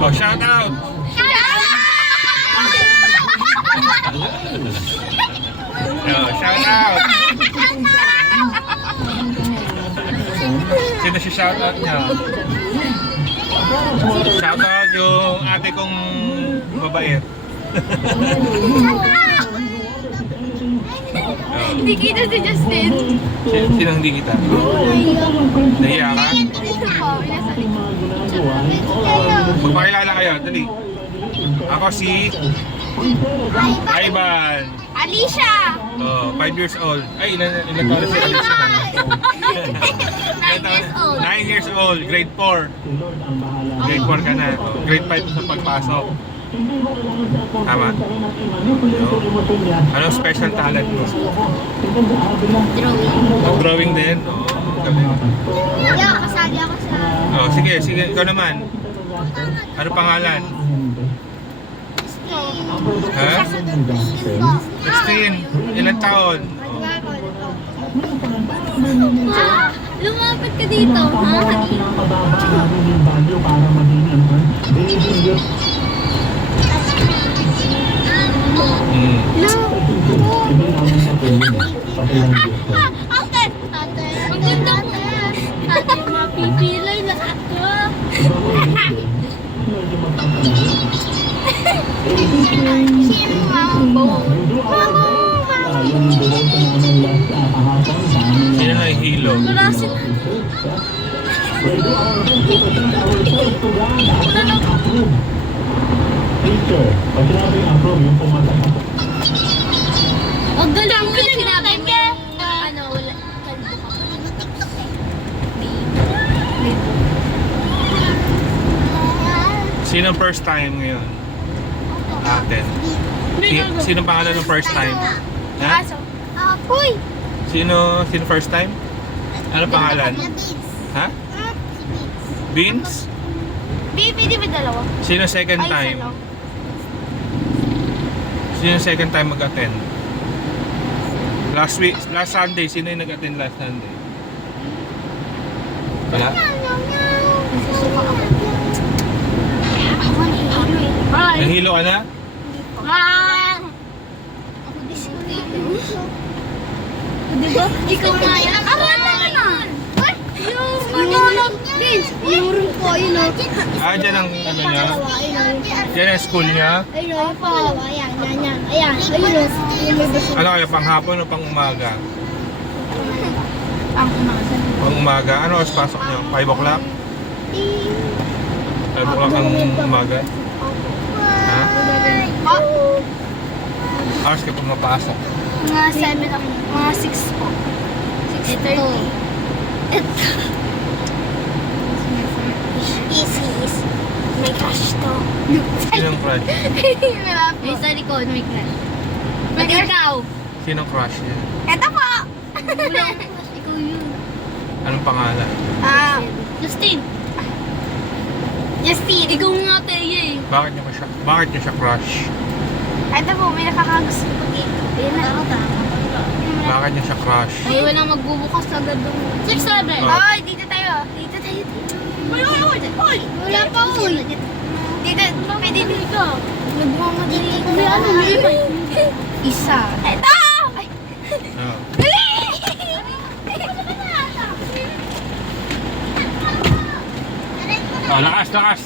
Oh, shout out! Oh, shout out! Sino si shout out niya? Shout out yung ate kong mabait. Hindi kita si Justin. Sino hindi kita? Nahiya ka? Magpakilala kayo, dali. Ako si Ivan. Alicia! Oh, 5 years old. Ay, ilan taon na si Alicia? 9 years old. 9 years old, grade 4. Grade 4 ka na. Oh, grade 5 sa pagpasok. Tama? Anong special talent mo? Drawing. Drawing din? Oo, gabi. Kaya kasali ako sa... Oh, sige, ikaw naman. Ano pangalan? Ha? 16. Ilan taon? Oh. Lumapit ka dito, ha? No! Ate! Ang ganda ko! Ate, mapipilay na ako! Sino mambo? Sino na hilo? Kurasin ang galing ko na sinabi niya. Ano, wala. Sino first time ngayon? Natin. Sino pangalan ng first time? Ha? Uy! Sino first time? Ano pangalan? Ha? Beans? Baby, di ba dalawa? Sino second Ay, time? isa lang. Sino second time mag-attend? Last Sunday, sino yung nag-attend last Sunday? Wala? Nahilo ka na? Diba? Ikaw na yan. Ako na yan. Yung Vince, unurin ko, yun o. Ah, dyan ang ano niya? Dyan ang school niya? Ayun o, yung pangalawa. Ayan, yan. Ayan, ayun o. Ano kaya, pang hapon o pang umaga? Ang umaga. Pang umaga? Ano oras pasok niyo? 5 o'clock? 5 o'clock ang umaga? Ha? Hours ka pumapasok? Mga 7 ako. Mga 6 po. 6:30. Easy. May crush to. Sinong crush? May sa likod, may crush. May ikaw. Sinong crush niya? Eto po! Ikaw yun. Anong pangalan? Justin. Ikaw nga Teya eh. Bakit niya siya crush? Eto po, may nakakagusto ko dito. Ayun na. Bakit niya siya crush? Ay, walang magbubukas agad doon. 6-7. Ay, dito tayo. Dito. Uy! Wala pa, uy. Dito, pwede dito. Nagmamadali. Uy, ano? Isa. Eto! Ay! Oh. Dali! Oh, lakas!